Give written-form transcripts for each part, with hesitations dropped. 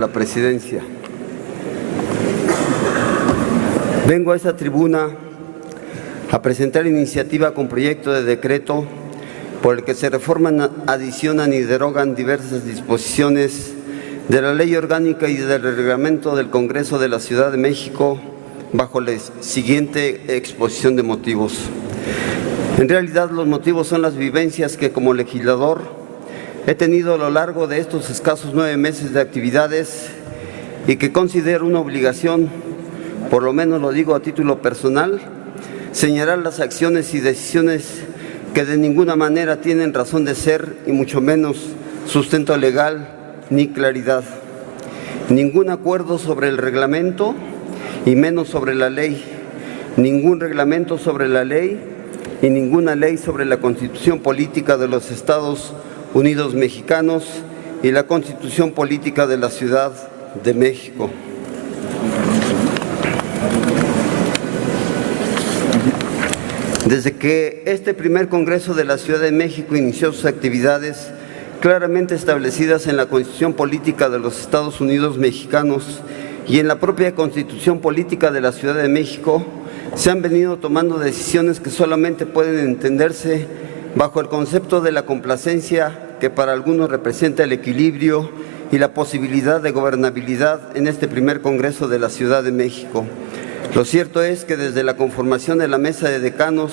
La presidencia. Vengo a esta tribuna a presentar iniciativa con proyecto de decreto por el que se reforman, adicionan y derogan diversas disposiciones de la Ley Orgánica y del Reglamento del Congreso de la Ciudad de México bajo la siguiente exposición de motivos. En realidad, los motivos son las vivencias que como legislador he tenido a lo largo de estos escasos 9 meses de actividades y que considero una obligación, por lo menos lo digo a título personal, señalar las acciones y decisiones que de ninguna manera tienen razón de ser y mucho menos sustento legal ni claridad. Ningún acuerdo sobre el reglamento y menos sobre la ley, ningún reglamento sobre la ley y ninguna ley sobre la Constitución Política de los Estados Unidos Mexicanos y la Constitución Política de la Ciudad de México. Desde que este primer Congreso de la Ciudad de México inició sus actividades claramente establecidas en la Constitución Política de los Estados Unidos Mexicanos y en la propia Constitución Política de la Ciudad de México, se han venido tomando decisiones que solamente pueden entenderse bajo el concepto de la complacencia, que para algunos representa el equilibrio y la posibilidad de gobernabilidad en este primer Congreso de la Ciudad de México. Lo cierto es que desde la conformación de la Mesa de Decanos,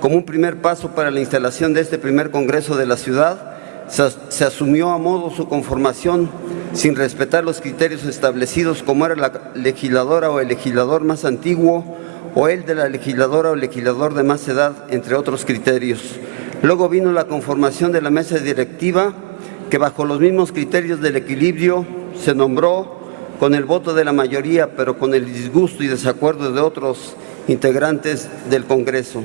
como un primer paso para la instalación de este primer Congreso de la ciudad, se asumió a modo su conformación sin respetar los criterios establecidos, como era la legisladora o el legislador más antiguo o el de la legisladora o legislador de más edad, entre otros criterios. Luego vino la conformación de la mesa directiva, que bajo los mismos criterios del equilibrio se nombró con el voto de la mayoría, pero con el disgusto y desacuerdo de otros integrantes del Congreso.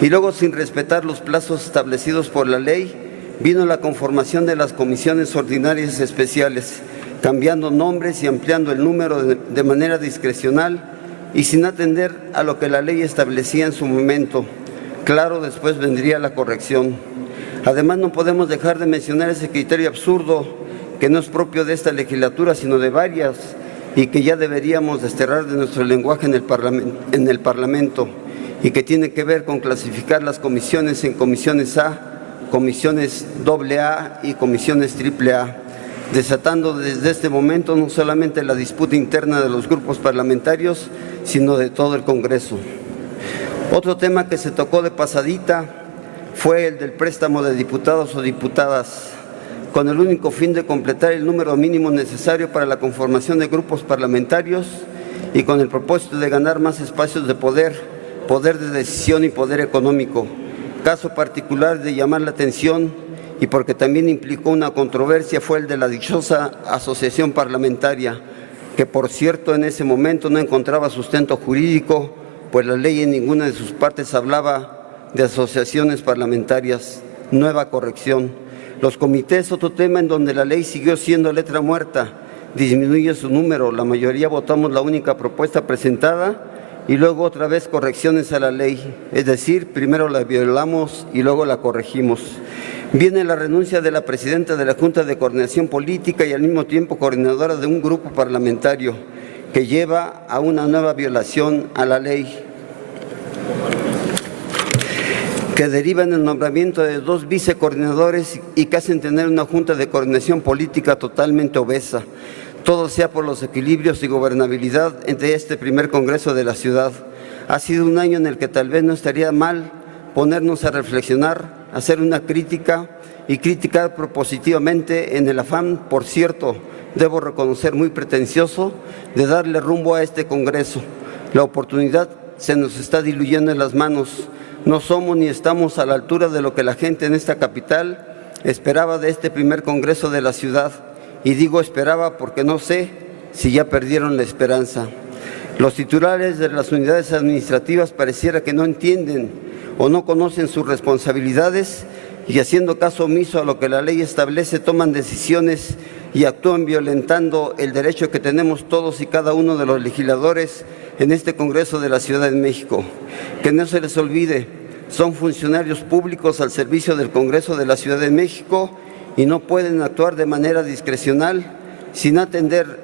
Y luego, sin respetar los plazos establecidos por la ley, vino la conformación de las comisiones ordinarias especiales, cambiando nombres y ampliando el número de manera discrecional y sin atender a lo que la ley establecía en su momento. Claro, después vendría la corrección. Además, no podemos dejar de mencionar ese criterio absurdo que no es propio de esta legislatura, sino de varias, y que ya deberíamos desterrar de nuestro lenguaje en el Parlamento, y que tiene que ver con clasificar las comisiones en comisiones A, comisiones AA y comisiones AAA, desatando desde este momento no solamente la disputa interna de los grupos parlamentarios, sino de todo el Congreso. Otro tema que se tocó de pasadita fue el del préstamo de diputados o diputadas, con el único fin de completar el número mínimo necesario para la conformación de grupos parlamentarios y con el propósito de ganar más espacios de poder de decisión y poder económico. Caso particular de llamar la atención, y porque también implicó una controversia, fue el de la dichosa asociación parlamentaria, que por cierto en ese momento no encontraba sustento jurídico, pues la ley en ninguna de sus partes hablaba de asociaciones parlamentarias. Nueva corrección. Los comités, otro tema en donde la ley siguió siendo letra muerta, disminuye su número, la mayoría votamos la única propuesta presentada y luego otra vez correcciones a la ley, es decir, primero la violamos y luego la corregimos. Viene la renuncia de la presidenta de la Junta de Coordinación Política y al mismo tiempo coordinadora de un grupo parlamentario, que lleva a una nueva violación a la ley, que deriva en el nombramiento de 2 vicecoordinadores y que hacen tener una Junta de Coordinación Política totalmente obesa. Todo sea por los equilibrios y gobernabilidad entre este primer Congreso de la ciudad. Ha sido un año en el que tal vez no estaría mal ponernos a reflexionar, hacer una crítica y criticar propositivamente en el afán, por cierto, debo reconocer muy pretencioso, de darle rumbo a este Congreso. La oportunidad se nos está diluyendo en las manos. No somos ni estamos a la altura de lo que la gente en esta capital esperaba de este primer Congreso de la ciudad. Y digo esperaba porque no sé si ya perdieron la esperanza. Los titulares de las unidades administrativas pareciera que no entienden o no conocen sus responsabilidades y, haciendo caso omiso a lo que la ley establece, toman decisiones y actúan violentando el derecho que tenemos todos y cada uno de los legisladores en este Congreso de la Ciudad de México. Que no se les olvide, son funcionarios públicos al servicio del Congreso de la Ciudad de México y no pueden actuar de manera discrecional sin atender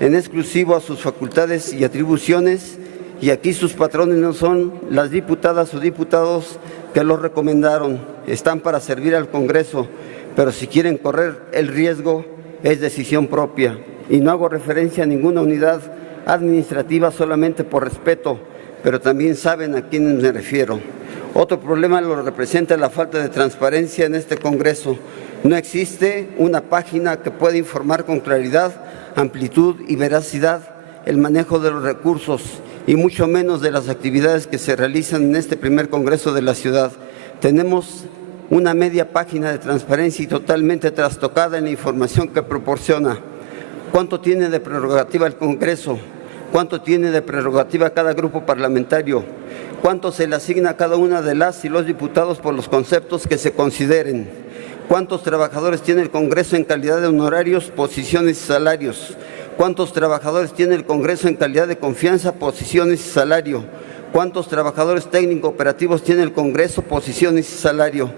en exclusivo a sus facultades y atribuciones, y aquí sus patrones no son las diputadas o diputados que los recomendaron, están para servir al Congreso, pero si quieren correr el riesgo es decisión propia. Y no hago referencia a ninguna unidad administrativa solamente por respeto, pero también saben a quiénes me refiero. Otro problema lo representa la falta de transparencia en este Congreso. No existe una página que pueda informar con claridad, amplitud y veracidad el manejo de los recursos y mucho menos de las actividades que se realizan en este primer Congreso de la ciudad. Tenemos una media página de transparencia y totalmente trastocada en la información que proporciona. ¿Cuánto tiene de prerrogativa el Congreso? ¿Cuánto tiene de prerrogativa cada grupo parlamentario? ¿Cuánto se le asigna a cada una de las y los diputados por los conceptos que se consideren? ¿Cuántos trabajadores tiene el Congreso en calidad de honorarios, posiciones y salarios? ¿Cuántos trabajadores tiene el Congreso en calidad de confianza, posiciones y salario? ¿Cuántos trabajadores técnico-operativos tiene el Congreso, posiciones y salario?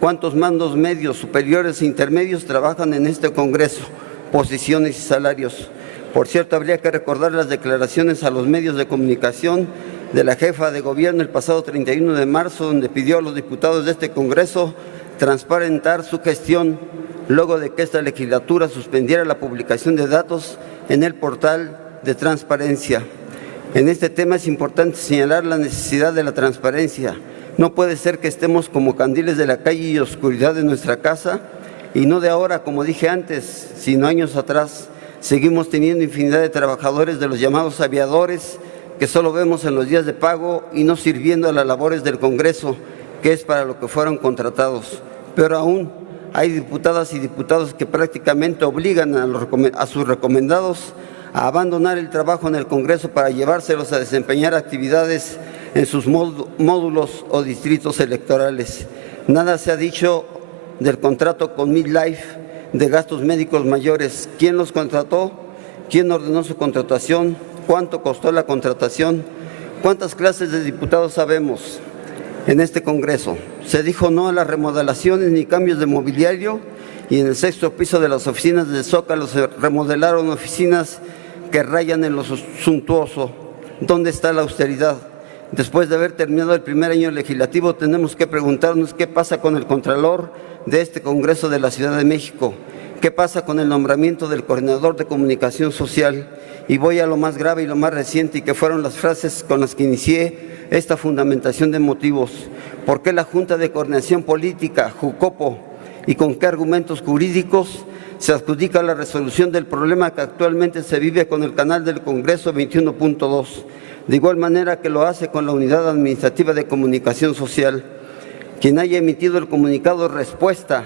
¿Cuántos mandos medios, superiores e intermedios trabajan en este Congreso, posiciones y salarios? Por cierto, habría que recordar las declaraciones a los medios de comunicación de la jefa de gobierno el pasado 31 de marzo, donde pidió a los diputados de este Congreso transparentar su gestión luego de que esta legislatura suspendiera la publicación de datos en el portal de transparencia. En este tema es importante señalar la necesidad de la transparencia. No puede ser que estemos como candiles de la calle y oscuridad de nuestra casa, y no de ahora, como dije antes, sino años atrás. Seguimos teniendo infinidad de trabajadores de los llamados aviadores que solo vemos en los días de pago y no sirviendo a las labores del Congreso, que es para lo que fueron contratados. Pero aún hay diputadas y diputados que prácticamente obligan a sus recomendados a abandonar el trabajo en el Congreso para llevárselos a desempeñar actividades en sus módulos o distritos electorales. Nada se ha dicho del contrato con Midlife de gastos médicos mayores. ¿Quién los contrató? ¿Quién ordenó su contratación? ¿Cuánto costó la contratación? ¿Cuántas clases de diputados sabemos en este Congreso? Se dijo no a las remodelaciones ni cambios de mobiliario, y en el 6º piso de las oficinas de Zócalo se remodelaron oficinas que rayan en lo suntuoso. ¿Dónde está la austeridad? Después de haber terminado el primer año legislativo, tenemos que preguntarnos qué pasa con el Contralor de este Congreso de la Ciudad de México, qué pasa con el nombramiento del Coordinador de Comunicación Social. Y voy a lo más grave y lo más reciente, y que fueron las frases con las que inicié esta fundamentación de motivos. ¿Por qué la Junta de Coordinación Política, JUCOPO, y con qué argumentos jurídicos se adjudica la resolución del problema que actualmente se vive con el canal del Congreso 21.2? De igual manera que lo hace con la Unidad Administrativa de Comunicación Social. Quien haya emitido el comunicado respuesta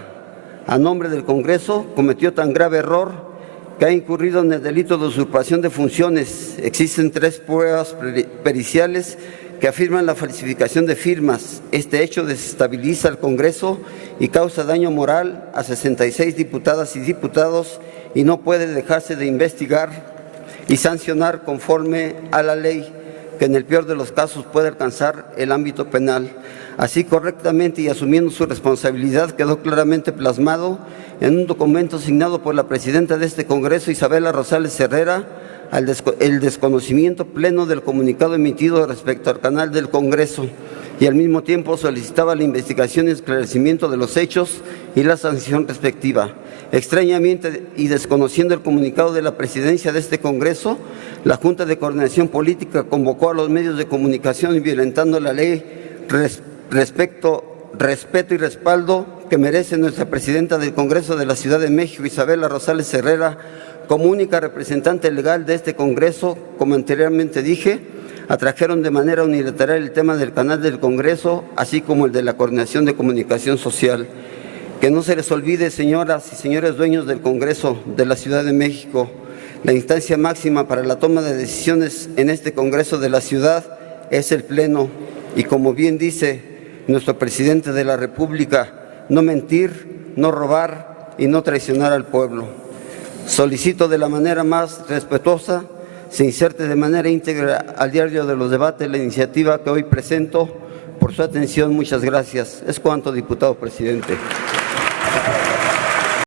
a nombre del Congreso cometió tan grave error que ha incurrido en el delito de usurpación de funciones. Existen 3 pruebas periciales que afirman la falsificación de firmas. Este hecho desestabiliza al Congreso y causa daño moral a 66 diputadas y diputados, y no puede dejarse de investigar y sancionar conforme a la ley, que en el peor de los casos puede alcanzar el ámbito penal. Así, correctamente y asumiendo su responsabilidad, quedó claramente plasmado en un documento signado por la presidenta de este Congreso, Isabela Rosales Herrera, el desconocimiento pleno del comunicado emitido respecto al canal del Congreso, y al mismo tiempo solicitaba la investigación y esclarecimiento de los hechos y la sanción respectiva. Extrañamente, y desconociendo el comunicado de la presidencia de este Congreso, la Junta de Coordinación Política convocó a los medios de comunicación, violentando la ley respeto y respaldo que merece nuestra presidenta del Congreso de la Ciudad de México, Isabela Rosales Herrera, como única representante legal de este Congreso. Como anteriormente dije, atrajeron de manera unilateral el tema del canal del Congreso, así como el de la coordinación de comunicación social. Que no se les olvide, señoras y señores dueños del Congreso de la Ciudad de México, la instancia máxima para la toma de decisiones en este Congreso de la ciudad es el Pleno, y como bien dice nuestro presidente de la República, no mentir, no robar y no traicionar al pueblo. Solicito de la manera más respetuosa se inserte de manera íntegra al diario de los debates la iniciativa que hoy presento. Por su atención, muchas gracias. Es cuanto, diputado presidente.